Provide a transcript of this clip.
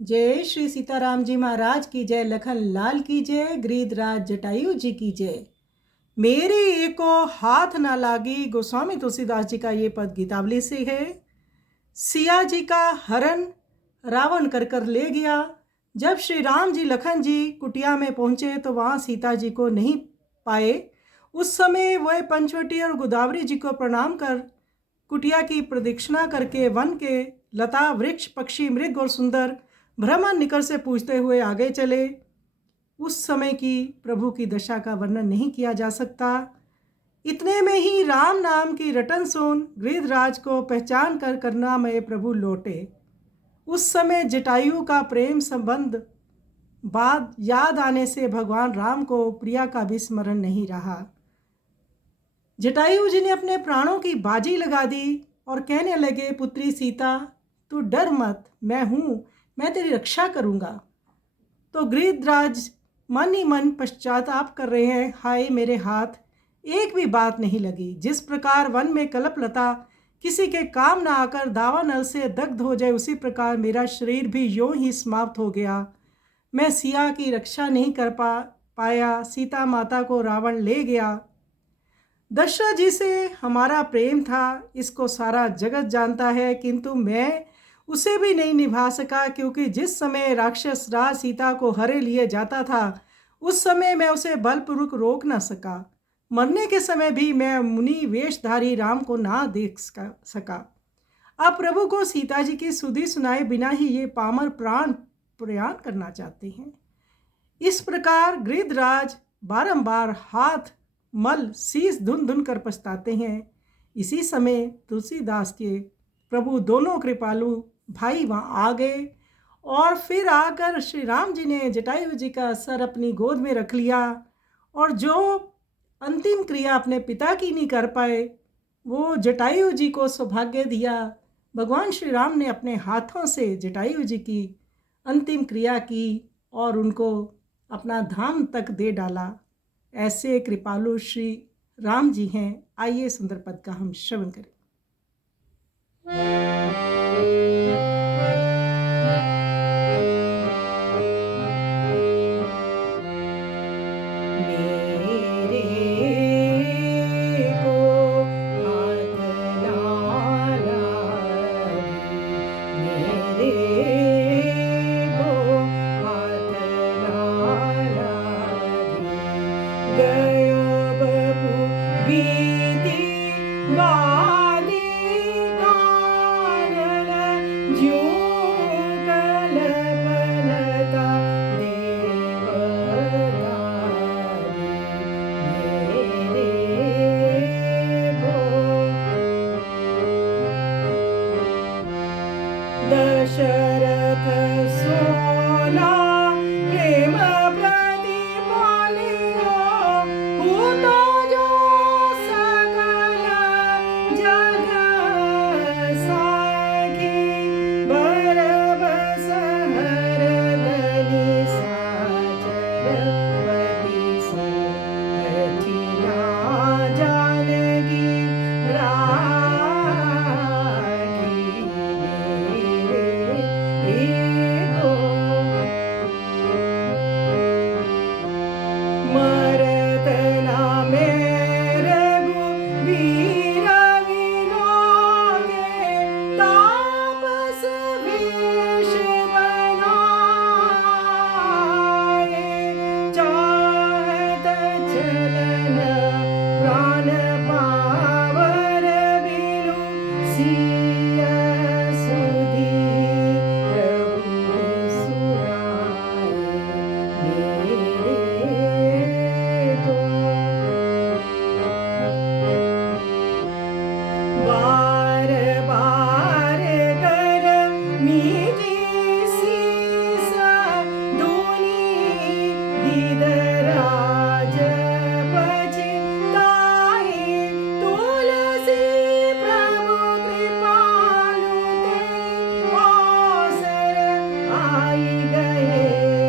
जय श्री सीताराम जी महाराज की जय, लखन लाल की जय, गिरिधराज जटायु जी की जय। मेरी एको हाथ ना लागी, गोस्वामी तुलसीदास जी का ये पद गीतावली से है। सिया जी का हरण रावण कर कर ले गया। जब श्री राम जी लखन जी कुटिया में पहुंचे तो वहाँ सीता जी को नहीं पाए। उस समय वह पंचवटी और गोदावरी जी को प्रणाम कर कुटिया की प्रदक्षिणा करके वन के लता वृक्ष पक्षी मृग और सुंदर भ्रमण निकट से पूछते हुए आगे चले। उस समय की प्रभु की दशा का वर्णन नहीं किया जा सकता। इतने में ही राम नाम की रटन सुन गिरिधराज को पहचान कर करुणामय प्रभु लौटे। उस समय जटायु का प्रेम संबंध बाद याद आने से भगवान राम को प्रिया का भी स्मरण नहीं रहा। जटायु जी ने अपने प्राणों की बाजी लगा दी और कहने लगे, पुत्री सीता तू डर मत, मैं हूँ, मैं तेरी रक्षा करूँगा। तो गिरिधराज मन ही मन पश्चाताप कर रहे हैं, हाय मेरे हाथ, एक भी बात नहीं लगी। जिस प्रकार वन में कल्पलता किसी के काम ना आकर दावानल से दग्ध हो जाए, उसी प्रकार मेरा शरीर भी यूं ही समाप्त हो गया। मैं सिया की रक्षा नहीं कर पाया। सीता माता को रावण ले गया। दशरथ जी से हमारा प्रेम था, इसको सारा जगत जानता है, किंतु मैं उसे भी नहीं निभा सका, क्योंकि जिस समय राक्षस राज सीता को हरे लिए जाता था उस समय मैं उसे बलपूर्वक रोक न सका। मरने के समय भी मैं मुनि वेशधारी राम को ना देख सका। अब प्रभु को सीता जी की सुधि सुनाए बिना ही ये पामर प्राण प्रयाण करना चाहते हैं। इस प्रकार गिरिधराज बारंबार हाथ मल शीस धुन धुन कर पछताते हैं। इसी समय तुलसीदास के प्रभु दोनों कृपालु भाई वहाँ आ गए और फिर आकर श्री राम जी ने जटायु जी का सर अपनी गोद में रख लिया और जो अंतिम क्रिया अपने पिता की नहीं कर पाए वो जटायु जी को सौभाग्य दिया। भगवान श्री राम ने अपने हाथों से जटायु जी की अंतिम क्रिया की और उनको अपना धाम तक दे डाला। ऐसे कृपालु श्री राम जी हैं। आइए सुंदर पद का हम श्रवण करें। दशरथ सोना प्रेम प्रतिपालियो भूतो जो सकल जग साखी बरबस हरदनि साचरवती सो रचिना जानकी आई गए